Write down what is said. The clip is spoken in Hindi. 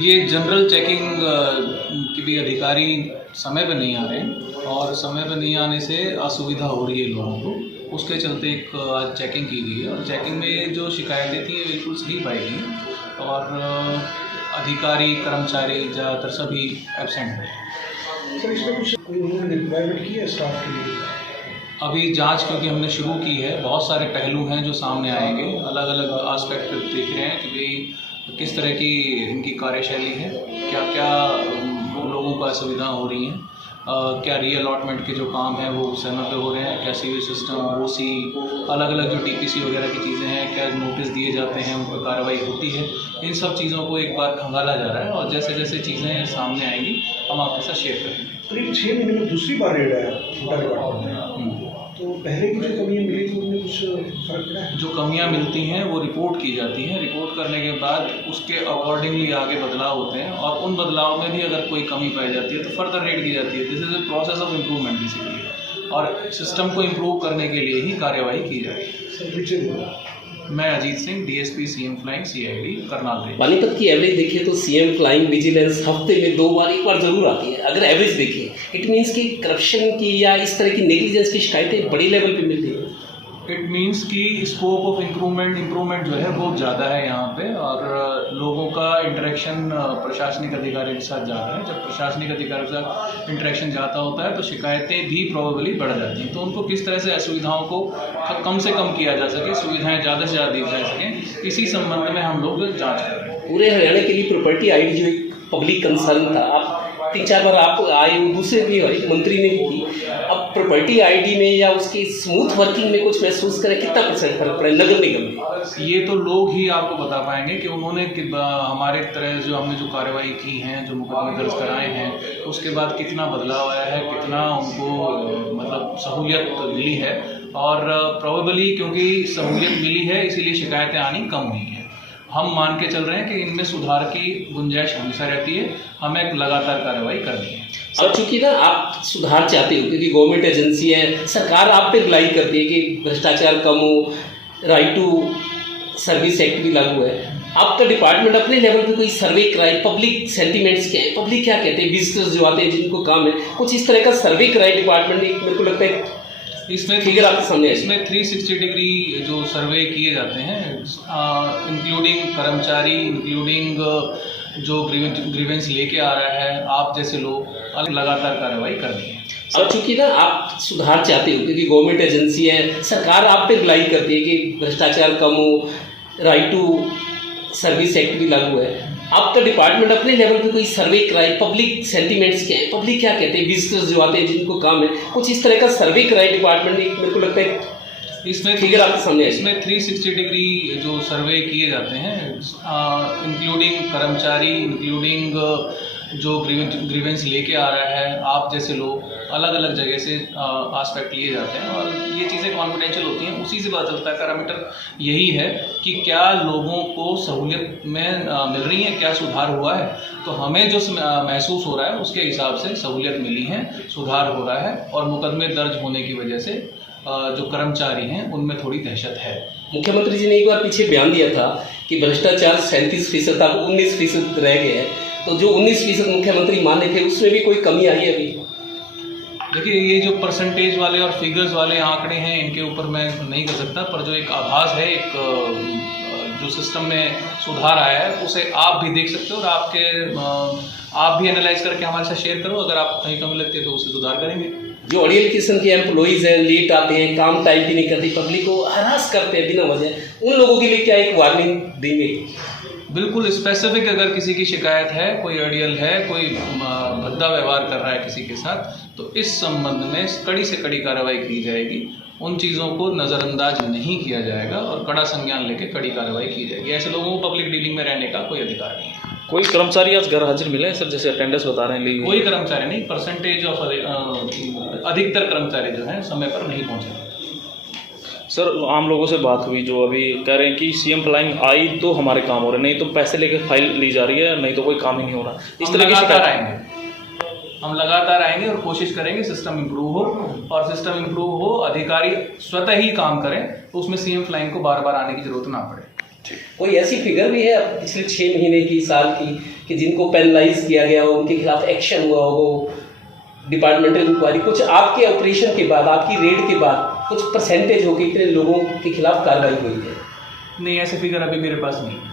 ये जनरल चेकिंग के भी अधिकारी समय पर नहीं आ रहे हैं और समय पर नहीं आने से असुविधा हो रही है लोगों को। उसके चलते एक आज चेकिंग की गई है और चेकिंग में जो शिकायतें थी बिल्कुल सही पाई गई और अधिकारी कर्मचारी ज़्यादातर सभी एब्सेंट रहे। सर इसमें कुछ कोई उन्होंने रिक्वायरमेंट की है स्टाफ के लिए? अभी जांच क्योंकि हमने शुरू की है, बहुत सारे पहलू हैं जो सामने आएंगे, अलग अलग आस्पेक्ट देख रहे हैं कि भाई किस तरह की इनकी कार्यशैली है, क्या क्या लोगों को असुविधा हो रही हैं, क्या रीअलॉटमेंट के जो काम हैं वो समय पे हो रहे हैं, क्या सिविल सिस्टम ओसी अलग अलग जो टीपीसी वगैरह की चीज़ें हैं, क्या नोटिस दिए जाते हैं, उन पर कार्रवाई होती है। इन सब चीज़ों को एक बार खंगाला जा रहा है और जैसे जैसे चीज़ें सामने आएंगी हम आपके साथ शेयर करेंगे। करीब 6 महीने में दूसरी बार रेड आया छोटा डिपार्टमेंट में, तो पहले की जो कमियाँ मिली थी उनमें कुछ फर्क पड़ा है? जो कमियां मिलती हैं वो रिपोर्ट की जाती हैं, रिपोर्ट करने के बाद उसके अकॉर्डिंगली आगे बदलाव होते हैं और उन बदलाव में भी अगर कोई कमी पाई जाती है तो फर्दर रेड की जाती है। This is a process of improvement basically और सिस्टम को इम्प्रूव करने के लिए ही कार्यवाही की जाती है। मैं Ajit Singh, DSP CM flying CID Karnal range. Panipat की एवरेज देखिए तो सीएम फ्लाइंग विजिलेंस हफ्ते में 2 बार 1 बार जरूर आती है। अगर एवरेज देखिए इट मीन्स कि करप्शन की या इस तरह की नेग्लिजेंस की शिकायतें बड़ी लेवल पे मिलती है। इट मीन्स कि स्कोप ऑफ इम्प्रूवमेंट जो है वो ज़्यादा है यहाँ पे और लोगों का इंटरेक्शन प्रशासनिक अधिकारी के साथ ज़्यादा है। जब प्रशासनिक अधिकारी के साथ इंटरेक्शन ज़्यादा होता है तो शिकायतें भी प्रोबेबली बढ़ जाती हैं। तो उनको किस तरह से असुविधाओं को कम से कम किया जा सके, सुविधाएं ज़्यादा से ज़्यादा दी जा सकें, इसी संबंध में हम लोग जाँच कर रहे हैं। पूरे हरियाणा के लिए प्रॉपर्टी आईडी जो एक पब्लिक कंसर्न था, आप 3-4 बार आप आए, दूसरे भी मंत्री ने भी की। अब प्रॉपर्टी आईडी में या उसकी स्मूथ वर्किंग में कुछ महसूस करें, कितना % फर्क पड़ा नगर निगम में? ये तो लोग ही आपको बता पाएंगे कि उन्होंने हमारे तरह जो हमने जो कार्रवाई की हैं, जो मुकदमे दर्ज कराए हैं, उसके बाद कितना बदलाव आया है, कितना उनको मतलब सहूलियत मिली है और प्रोबेबली क्योंकि सहूलियत मिली है इसीलिए शिकायतें आनी कम हुई हैं। हम मान के चल रहे हैं कि इनमें सुधार की गुंजाइश हमेशा रहती है, हमें लगातार कार्रवाई करनी है। अब चूंकि ना आप सुधार चाहते हो क्योंकि गवर्नमेंट एजेंसी है, सरकार आप पे रिलाई करती है कि भ्रष्टाचार कम हो, राइट टू सर्विस एक्ट भी लागू है। आपका डिपार्टमेंट अपने लेवल पे कोई सर्वे कराए, पब्लिक सेंटिमेंट्स क्या है, पब्लिक क्या कहते हैं, विजिटर्स जो आते हैं जिनको काम है, कुछ इस तरह का सर्वे कराए डिपार्टमेंट ने? मेरे को लगता है इसमें फिगर आपके सामने है। इसमें 360 डिग्री जो सर्वे किए जाते हैं इंक्लूडिंग कर्मचारी, इंक्लूडिंग जो ग्रीवेंस लेके आ रहा है, आप जैसे लोग लगातार कार्रवाई करनी है। अब चूंकि ना आप सुधार चाहते हो क्योंकि गवर्नमेंट एजेंसी है, सरकार आप पे रिलाई करती है कि भ्रष्टाचार कम हो, राइट टू सर्विस एक्ट भी लागू है। आपका डिपार्टमेंट अपने लेवल पे कोई सर्वे कराए, पब्लिक सेंटिमेंट्स क्या है, पब्लिक क्या कहते हैं, विजिटर्स जो आते हैं जिनको काम है, कुछ इस तरह का सर्वे कराए डिपार्टमेंट ने? मेरे को लगता है इसमें फिगर आपके सामने है। इसमें 360 डिग्री जो सर्वे किए जाते हैं इंक्लूडिंग कर्मचारी, इंक्लूडिंग जो ग्रीवेंस लेके आ रहा है, आप जैसे लोग अलग अलग जगह से आस्पेक्ट लिए जाते हैं और ये चीज़ें कॉन्फिडेंशियल होती हैं। उसी से पता चलता है, पैरामीटर यही है कि क्या लोगों को सहूलियत में मिल रही है, क्या सुधार हुआ है। तो हमें जो महसूस हो रहा है उसके हिसाब से सहूलियत मिली है, सुधार हो रहा है और मुकदमे दर्ज होने की वजह से जो कर्मचारी हैं उनमें थोड़ी दहशत है। मुख्यमंत्री जी ने एक बार पीछे बयान दिया था कि भ्रष्टाचार 37% था, 19% रह गए हैं। तो जो 19% मुख्यमंत्री माने थे उसमें भी कोई कमी आई है अभी? देखिए, ये जो परसेंटेज वाले और फिगर्स वाले आंकड़े हैं इनके ऊपर मैं नहीं कर सकता, पर जो एक आभास है, एक जो सिस्टम में सुधार आया है उसे आप भी देख सकते हो और आप भी एनालाइज करके हमारे साथ शेयर करो। अगर आप कहीं कमी लगती है तो उसे सुधार करेंगे। जो ऑडियल किस्म के एम्प्लॉइज हैं, लेट आते हैं, काम टाइम पे नहीं करते, पब्लिक को हरास करते हैं बिना वजह, उन लोगों के लिए क्या एक वार्निंग देंगे? बिल्कुल स्पेसिफिक अगर किसी की शिकायत है, कोई ऑडियल है, कोई भद्दा व्यवहार कर रहा है किसी के साथ, तो इस संबंध में कड़ी से कड़ी कार्रवाई की जाएगी। उन चीज़ों को नज़रअंदाज नहीं किया जाएगा और कड़ा संज्ञान लेके कड़ी कार्रवाई की जाएगी। ऐसे लोगों को पब्लिक डीलिंग में रहने का कोई अधिकार नहीं है। कोई कर्मचारी आज घर हाजिर मिले सर, जैसे अटेंडेंस बता रहे हैं? कोई कर्मचारी नहीं, परसेंटेज ऑफ अधिकतर कर्मचारी जो हैं समय पर नहीं पहुंचे। सर आम लोगों से बात हुई जो अभी कह रहे हैं कि सीएम फ्लाइंग आई तो हमारे काम हो रहे, नहीं तो पैसे लेकर फाइल ली जा रही है, नहीं तो कोई काम ही नहीं हो रहा। इस तरह की शिकायत हम लगातार आएंगे और कोशिश करेंगे सिस्टम इम्प्रूव हो और सिस्टम इम्प्रूव हो, अधिकारी स्वतः ही काम करें तो उसमें सीएम फ्लाइंग को बार बार आने की जरूरत ना पड़े। कोई ऐसी फिगर भी है पिछले 6 महीने की, साल की, कि जिनको पेनलाइज किया गया हो, उनके खिलाफ एक्शन हुआ हो, डिपार्टमेंटल इंक्वायरी, कुछ आपके ऑपरेशन के बाद, आपकी रेड के बाद कुछ परसेंटेज हो कि इतने लोगों के खिलाफ कार्रवाई हुई है? नहीं, ऐसे फिगर अभी मेरे पास नहीं है।